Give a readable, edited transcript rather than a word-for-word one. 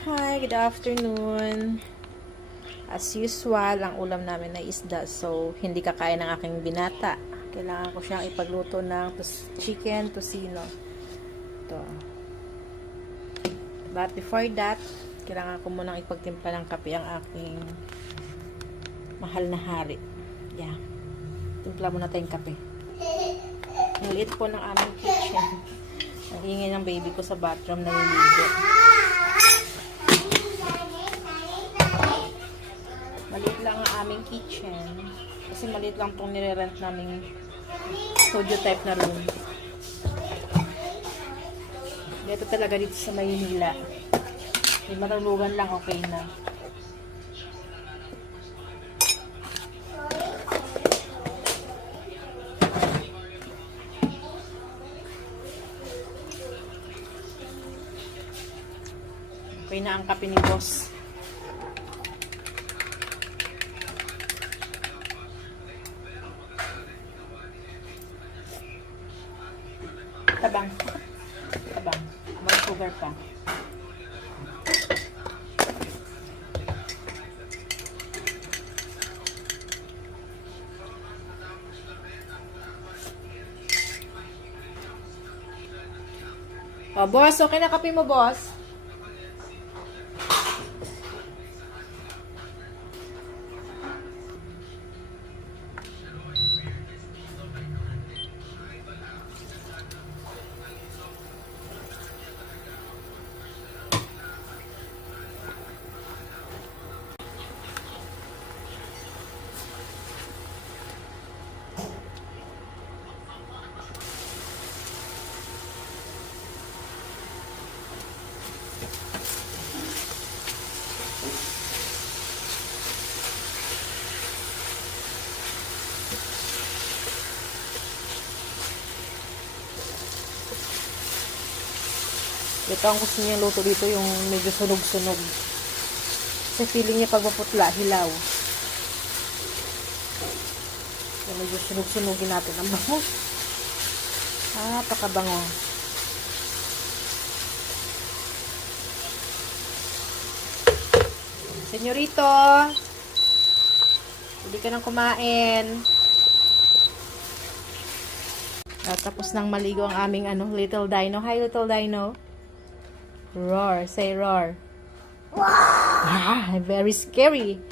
Hi, good afternoon. As usual, ang ulam namin ay isda. So, hindi kakain ng aking binata. Kailangan ko siyang ipagluto ng chicken tocino. Ito. But before that, kailangan ko munang ipagtimpla ng kape ang aking mahal na hari. Yeah. Timpla muna tayong kape. Ang liit po ng aming kitchen. Ang ingay ng baby ko sa bathroom na niligo. Maliit lang ang aming kitchen. Kasi maliit lang itong nire-rent naming studio type na room. Dito talaga dito sa Maynila. May matulugan lang, okay na. Okay na ang kape ni boss. Tabang. Tabang. May sugar pa. Oh, boss, okay na kape mo, boss? Ito ang gusto niya luto dito, yung medyo sunog-sunog. Kasi feeling niya pag maputla, hilaw. So, medyo sunog-sunogin natin ang bango. Pakabango. Senyorito, hindi ka nang kumain. Tapos nang maligo ang aming little dino. Hi, little dino. Roar. Say roar. Wow! Very scary.